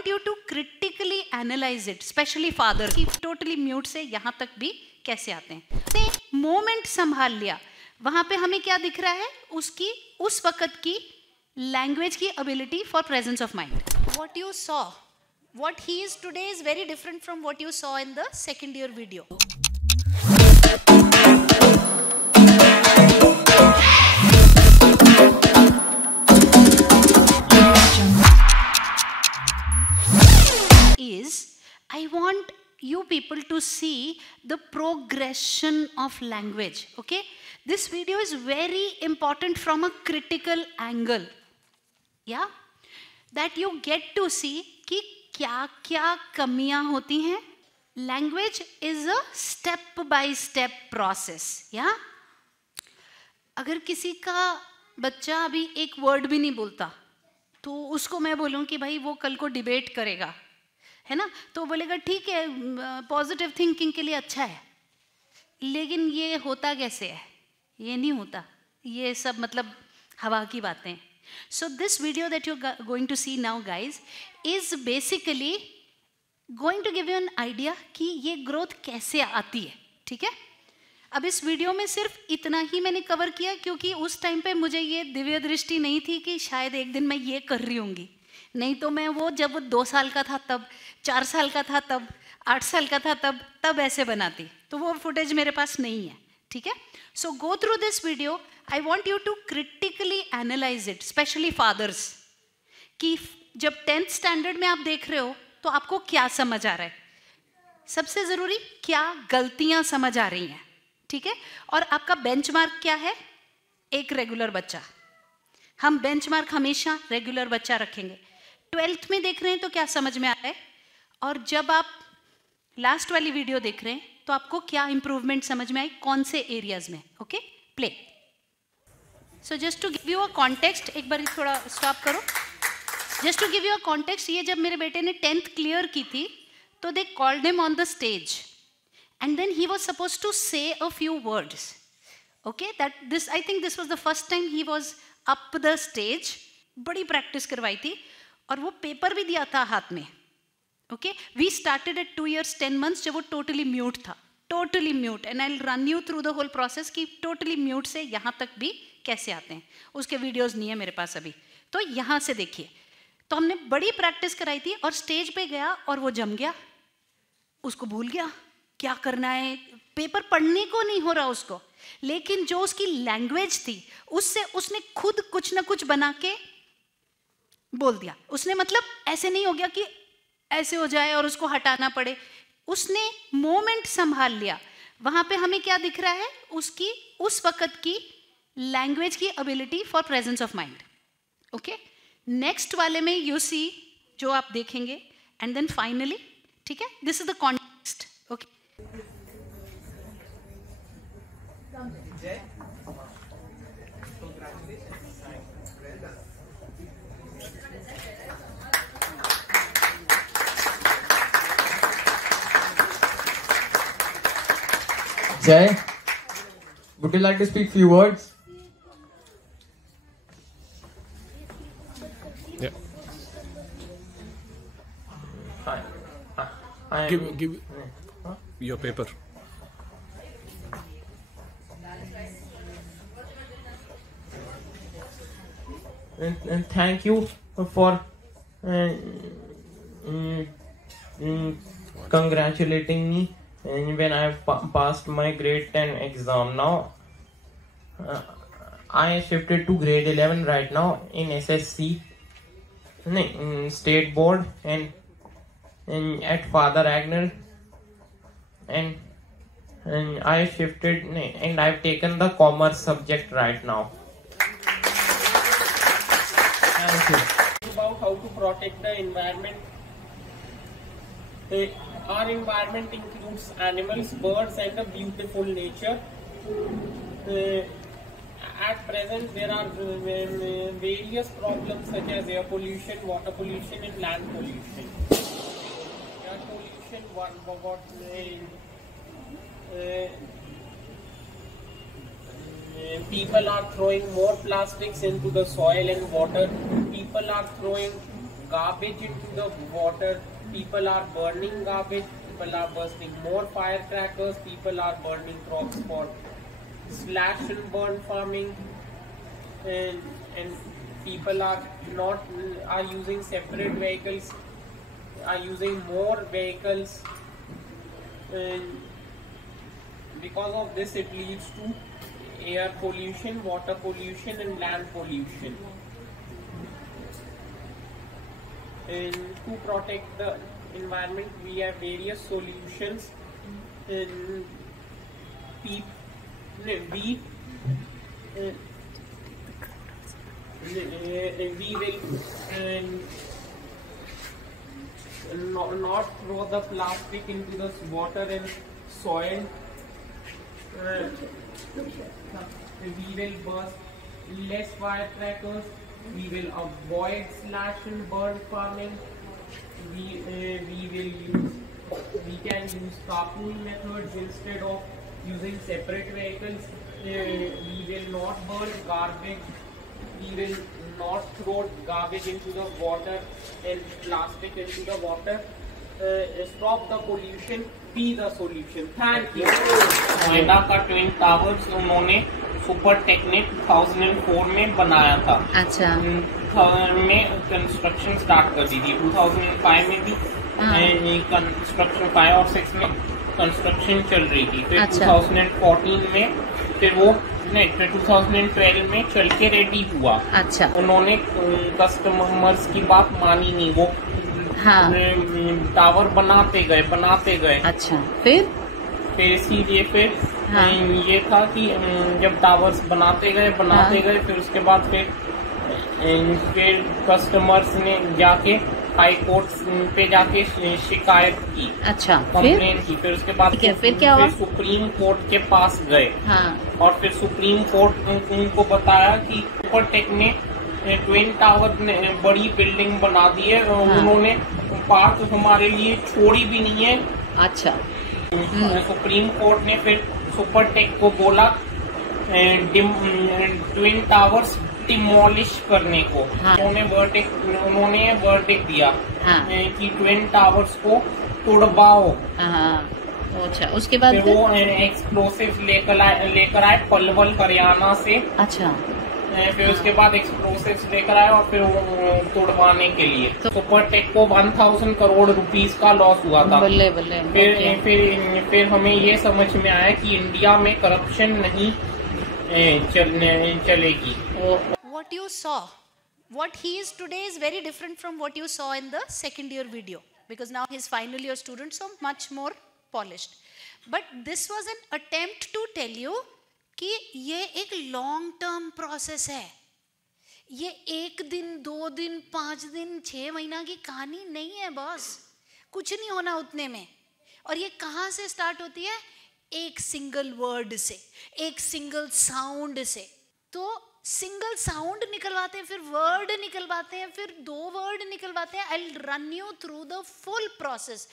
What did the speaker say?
want you to critically analyze it, especially father की totally mute से यहाँ तक भी कैसे आते हैं। तो मोमेंट संभाल लिया, वहाँ पे हमें क्या दिख रहा है, उसकी उस वक्त की लैंग्वेज की ability for presence of mind. What you saw, what he is today is very different from what you saw in the second year video. I want you people to see the progression of language. Okay, this video is very important from a critical angle. Yeah, that you get to see कि क्या क्या कमियां होती हैं. Language is a step by step process. Yeah, अगर किसी का बच्चा अभी एक वर्ड भी नहीं बोलता तो उसको मैं बोलूँ कि भाई वो कल को डिबेट करेगा, है ना, तो बोलेगा ठीक है, पॉजिटिव थिंकिंग के लिए अच्छा है, लेकिन ये होता कैसे है, ये नहीं होता, ये सब मतलब हवा की बातें. So this video that you going to see now guys is basically going to give you an idea कि ये ग्रोथ कैसे आती है. ठीक है, अब इस वीडियो में सिर्फ इतना ही मैंने कवर किया क्योंकि उस टाइम पे मुझे ये दिव्य दृष्टि नहीं थी कि शायद एक दिन मैं ये कर रही होंगी, नहीं तो मैं वो जब 2 साल का था तब, 4 साल का था तब, 8 साल का था तब ऐसे बनाती, तो वो फुटेज मेरे पास नहीं है. ठीक है, so go through this video. I want you to critically analyse it, specially fathers, कि जब 10th स्टैंडर्ड में आप देख रहे हो तो आपको क्या समझ आ रहा है, सबसे जरूरी क्या गलतियां समझ आ रही हैं. ठीक है, और आपका बेंचमार्क क्या है, एक रेगुलर बच्चा. हम बेंचमार्क हमेशा रेगुलर बच्चा रखेंगे. 12th में देख रहे हैं तो क्या समझ में आ रहा है, और जब आप लास्ट वाली वीडियो देख रहे हैं तो आपको क्या इंप्रूवमेंट समझ में आई, कौन से एरियाज में. Okay, play. So just to give you a context, एक बार थोड़ा स्टॉप करो. Just to give you a context, ये जब मेरे बेटे ने 10th क्लियर की थी तो they called him on the stage and then he was supposed to say a few words. Okay, I think this was the first time he was up the stage. बड़ी practice करवाई थी और वो paper भी दिया था हाथ में. Okay, we started at 2 years 10 months जब वो totally mute था, totally mute, and I'll run you through the whole process कि totally mute से यहाँ तक भी कैसे आते हैं. उसके वीडियोस नहीं है मेरे पास अभी, तो यहाँ से देखिए. तो हमने बड़ी प्रैक्टिस कराई थी और स्टेज पे गया और वो जम गया, उसको भूल गया क्या करना है, पेपर पढ़ने को नहीं हो रहा उसको, लेकिन जो उसकी लैंग्वेज थी उससे उसने खुद कुछ ना कुछ बना के बोल दिया. उसने मतलब ऐसे नहीं हो गया कि ऐसे हो जाए और उसको हटाना पड़े, उसने मोमेंट संभाल लिया. वहां पे हमें क्या दिख रहा है, उसकी उस वक्त की लैंग्वेज की ability for presence of mind. Okay, next वाले में यू सी जो आप देखेंगे, एंड देन फाइनली, ठीक है, this is the context. Okay, Jay, would you like to speak few words? Yeah. Hi. Give your paper. And thank you for congratulating me when I passed my grade 10 exam. Now I shifted to grade 11 right now in SSC, in state board, and at Father Agner, and I shifted and I've taken the commerce subject right now. Thank you. About how to protect the environment. Our environment includes animals, birds, and a beautiful nature. At present, there are various problems such as air pollution, water pollution, and land pollution. Air pollution, people are throwing more plastics into the soil and water. People are throwing garbage into the water, people are burning garbage, people are bursting more firecrackers, people are burning crops for slash and burn farming, and people are using separate vehicles, are using more vehicles, and because of this it leads to air pollution, water pollution and land pollution. And to protect the environment we have various solutions, and we will not throw the plastic into the water and soil. We will burst less firecrackers. We will avoid slash and burn farming. We can use carpool methods instead of using separate vehicles. We will not burn garbage. We will not throw garbage into the water and plastic into the water. Stop the pollution, be the solution. Thank you. Noida का twin towers उन्होंने super take ने 2004 में बनाया था। अच्छा। में construction start कर दी थी। 2005 में भी कंस्ट्रक्शन 5 और 6 में कंस्ट्रक्शन चल रही थी। फिर 2014 में फिर वो 2012 में चल के रेडी हुआ। अच्छा। उन्होंने कस्टमर्स की बात मानी नहीं, वो हाँ। टावर बनाते गए। अच्छा। फिर इसीलिए फिर हाँ। ये था कि जब टावर्स बनाते गए फिर उसके बाद फिर कस्टमर्स ने जाके हाई कोर्ट पे जाके शिकायत की। अच्छा। कंप्लेन की। फिर उसके बाद फिर क्या हुआ? सुप्रीम कोर्ट के पास गए। हाँ। और फिर सुप्रीम कोर्ट उनको बताया कि सुपर टेक ने ट्विन टावर ने बड़ी बिल्डिंग बना दी है और हाँ। उन्होंने पार्क हमारे लिए छोड़ी भी नहीं है। अच्छा। सुप्रीम कोर्ट ने फिर सुपर टेक को बोला ट्विन टावर्स डिमोलिश करने को। हाँ। उन्होंने वर्डिक्ट दिया हाँ। कि ट्विन टावर्स को तोड़वाओ। अच्छा। उसके बाद फिर वो एक्सप्लोसिव लेकर आए पलवल हरियाणा से। अच्छा। फिर उसके बाद एक्सप्लोसिव्स लेकर आए और फिर तोड़वाने के लिए तो सुपर टेक को 1000 करोड़ रुपीस का लॉस हुआ था। बल्ले बल्ले। फिर हमें ये समझ में आया कि इंडिया में करप्शन नहीं चलेगी। What you saw, what he is today is very different from what you saw in the second year video, because now his final year students are much more polished. But this was an attempt to tell you कि ये एक long term process है। ये 1 दिन 2 दिन 5 दिन 6 महीना की कहानी नहीं है बॉस। कुछ नहीं होना उतने में। और ये कहाँ से स्टार्ट होती है? एक सिंगल वर्ड से, एक सिंगल साउंड से। तो सिंगल साउंड निकलवाते हैं, फिर वर्ड निकलवाते हैं, फिर 2 वर्ड निकलवाते हैं। I will run you through the full process.